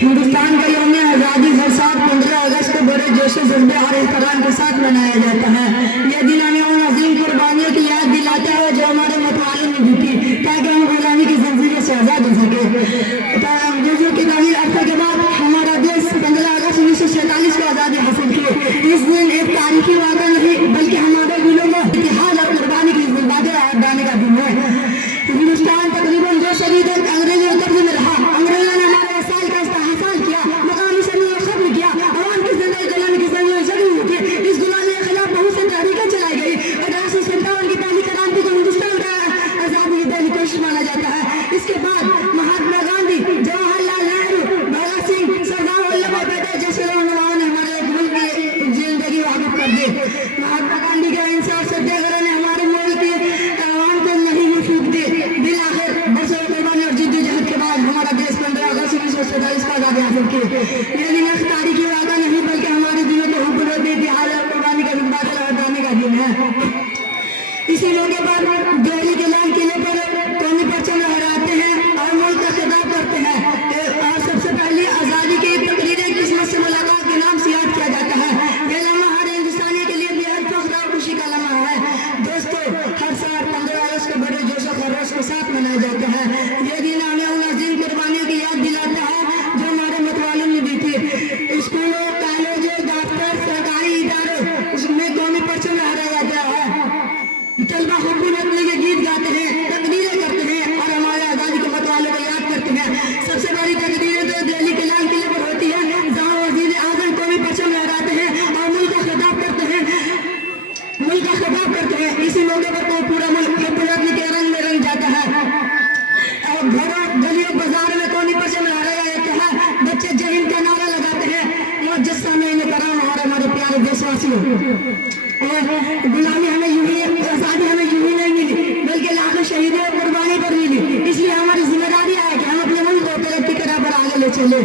हिंदुस्तान का यौम आज़ादी हर साल 15 अगस्त को बड़े जोश जज्बे और एहतराम के साथ मनाया जाता है। यह दिन हमें उन अजीम कुर्बानियों की याद दिलाता है जो हमारे मतवालों ने दी थी ताकि हम गुलामी की जंजीरों से आज़ाद हो सके। अंग्रेजों के तवील अरसे के बाद हमारा देश 15 अगस्त 1947 को आज़ादी हासिल की। इस दिन एक तारीखी वाक़ा नहीं बल्कि हमारे दिलों में इतिहाद और कुर्बानी की जिंदादियां याद दिलाने का दिन है। हिंदुस्तान तकरीबन 2 सदी तक अंग्रेजों के कब्जे में रहा। अंग्रेजों ने हमारे वसाइल का इस्तेहसाल किया, मकामी शरीय खत्म किया, अवाम की जिंदगी गुलामी की जंजीरों से जकड़ी हुई थी। इस गुलामी के खिलाफ बहुत सी तहरीकें चलाई गई। 1857 की पहली क्रांति को हिंदुस्तान का आजादी की पहली कोशिश माना जाता है। इसके बाद महात्मा गांधी, जवाहरलाल नेहरू, भगत सिंह, सरदार वल्लभ भाई पटेल जैसे रहनुमाओं ने हमारे मुल्क की जिंदगी वाक़िफ कर दी। महात्मा गांधी का इंसाफ सत्याग्रह ने हमारे मुल्क की आवाम को नहीं फूंक दी। बिल आखिर बरसों कुर्बानी और जिद्दोजहद के बाद हमारा देश 15 अगस्त 1947 को आज़ादी हासिल की। ये दिन एक तारीखी वाक़ा नहीं बल्कि हमारे दिलों को हुकूमत इतिहाद और कुर्बानी का जिंदादियां लौटाने का दिन है। इसी मौके पर दिल्ली के लाल किले पर कौमी परचम लहराते हैं और मुल्क का खिताब करते हैं। और सबसे पहले आज़ादी की तकरीरें किस्मत से मुलाकात के नाम से याद किया जाता है। यह लम्हा हर हिंदुस्तानी के लिए बेहद फख्र और खुशी का लम्हा है। दोस्तों, हर साल 15 अगस्त को बड़े जोश और खरोश के साथ मनाया जाता है। यह दिन हमें उन अजीम कुर्बानियों की याद दिलाता है जो हमारे मतवालों ने दी थी। स्कूलों, कॉलेजों, दफ्तर, सरकारी इदारों उसमें कौमी परचम लहराया जाता है। तलबा हुकूमत के गीत गाते हैं, तकरीरें करते हैं और हमारे आज़ादी के मतवालों को याद करते हैं। सबसे बड़ी तकरीरें तो दिल्ली के लाल किले पर होती है जहाँ वज़ीर आज़म कौमी परचम लहराते हैं और मुल्क का खिताब करते हैं। इसी मौके पर तो पूरा मुल्क अपने के रंग में रंग जाता है और घरों, गलियों, बाजार में कौमी परचम लहराया जाता है। बच्चे जय हिंद का नारा लगाते हैं। मुअज्जज़ सामीईन कराम और हमारे प्यारे देशवासियों, गुलामी हमें यूं ही, आज़ादी हमें यूं ही नहीं मिली बल्कि लाखों शहीदों और कुर्बानी पर मिली। इसलिए हमारी जिम्मेदारी है कि हम अपने मुल्क को तरक्की की राह पर आगे ले चले।